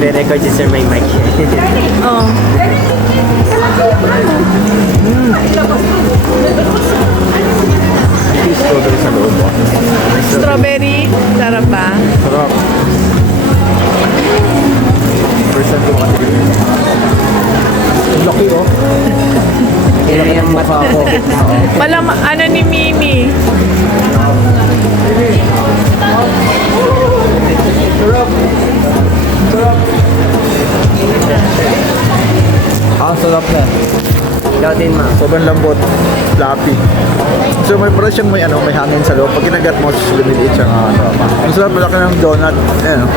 May record si Sir may mic. Oh. May strawberry sa loob. Strawberry. Sarap ba? Sarap. First time ko makatikim. Ang laki oh. Kaya yung mata ko. Malam, ano ni Mimi? Sarap. Sarap. Ah, sarap na. Ikaw din, ma. Sobrang lambot. Fluffy. So may parang siyang may hangin sa loob. Pag kinagat mo, lumiliit siya nga. Ang sarap, malaki ng donut. Ayan.